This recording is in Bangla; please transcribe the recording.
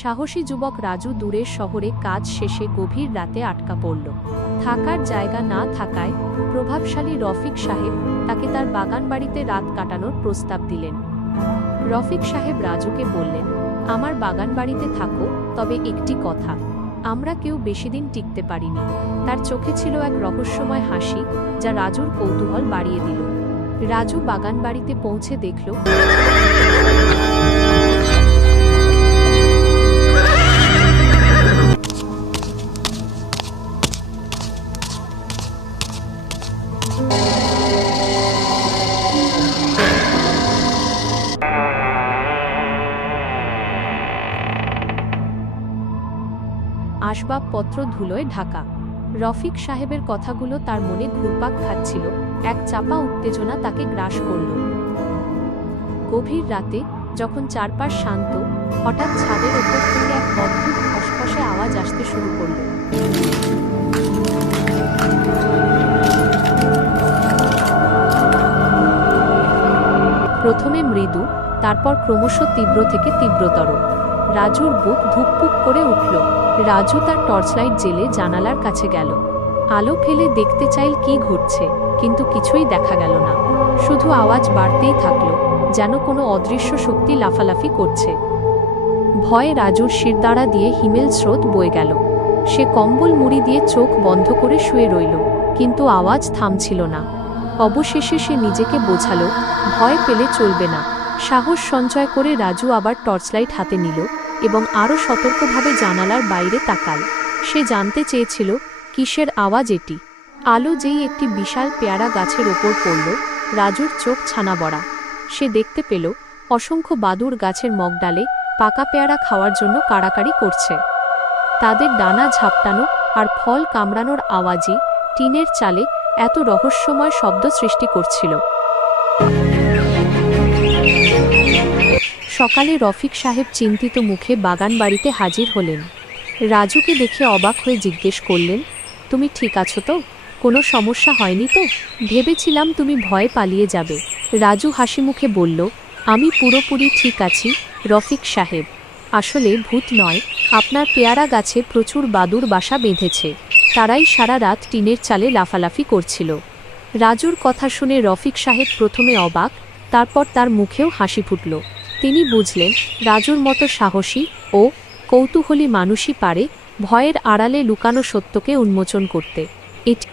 সাহসী যুবক রাজু দূরের শহরে কাজ শেষে গভীর রাতে আটকা পড়ল। থাকার জায়গা না থাকায় প্রভাবশালী রফিক সাহেব তাকে তার বাগানবাড়িতে রাত কাটানোর প্রস্তাব দিলেন। রফিক সাহেব রাজুকে বললেন, আমার বাগানবাড়িতে থাকো, তবে একটি কথা, আমরা কেউ বেশিদিন টিকতে পারিনি। তার চোখে ছিল এক রহস্যময় হাসি, যা রাজুর কৌতূহল বাড়িয়ে দিল। রাজু বাগানবাড়িতে পৌঁছে দেখল আসবাবপত্র ধুলোয় ঢাকা। রফিক সাহেবের কথাগুলো তার মনে ঘুরপাক খাচ্ছিল, এক চাপা উত্তেজনা তাকে গ্রাস করল। গভীর রাতে যখন চারপাশ শান্ত, হঠাৎ ছাদের ওপর থেকে এক অদ্ভুত খসখসে আওয়াজ আসতে শুরু করল। প্রথমে মৃদু, তারপর ক্রমশ তীব্র থেকে তীব্রতর। রাজুর বুক ধুকপুক করে উঠল। রাজু তার টর্চলাইট জেলে জানালার কাছে গেল। আলো ফেলে দেখতে চাইল কি ঘটছে, কিন্তু কিছুই দেখা গেল না। শুধু আওয়াজ বাড়তেই থাকল, যেন কোনো অদৃশ্য শক্তি লাফালাফি করছে। ভয়ে রাজুর শিরদাঁড়া দিয়ে হিমেল স্রোত বয়ে গেল। সে কম্বল মুড়ি দিয়ে চোখ বন্ধ করে শুয়ে রইল, কিন্তু আওয়াজ থামছিল না। অবশেষে সে নিজেকে বোঝালো, ভয় পেলে চলবে না। সাহস সঞ্চয় করে রাজু আবার টর্চলাইট হাতে নিল এবং আরও সতর্কভাবে জানালার বাইরে তাকাল। সে জানতে চেয়েছিল কিসের আওয়াজ এটি। আলো যেই একটি বিশাল পেয়ারা গাছের ওপর পড়ল, রাজুর চোখ ছানা বড়া। সে দেখতে পেল অসংখ্য বাদুড় গাছের মগডালে পাকা পেয়ারা খাওয়ার জন্য কাড়াকাড়ি করছে। তাদের ডানা ঝাপটানো আর ফল কামড়ানোর আওয়াজই টিনের চালে এত রহস্যময় শব্দ সৃষ্টি করছিল। সকালে রফিক সাহেব চিন্তিত মুখে বাগানবাড়িতে হাজির হলেন। রাজুকে দেখে অবাক হয়ে জিজ্ঞেস করলেন, তুমি ঠিক আছো তো? কোনো সমস্যা হয়নি তো? ভেবেছিলাম তুমি ভয়ে পালিয়ে যাবে। রাজু হাসি মুখে বলল, আমি পুরোপুরি ঠিক আছি রফিক সাহেব। আসলে ভূত নয়, আপনার পেয়ারা গাছে প্রচুর বাদুড় বাসা বেঁধেছে। তারাই সারা রাত টিনের চালে লাফালাফি করছিল। রাজুর কথা শুনে রফিক সাহেব প্রথমে অবাক, তারপর তার মুখেও হাসি ফুটল। তিনি বুঝলেন, রাজুর মতো সাহসী ও কৌতূহলী মানুষই পারে ভয়ের আড়ালে লুকানো সত্যকে উন্মোচন করতে। এটি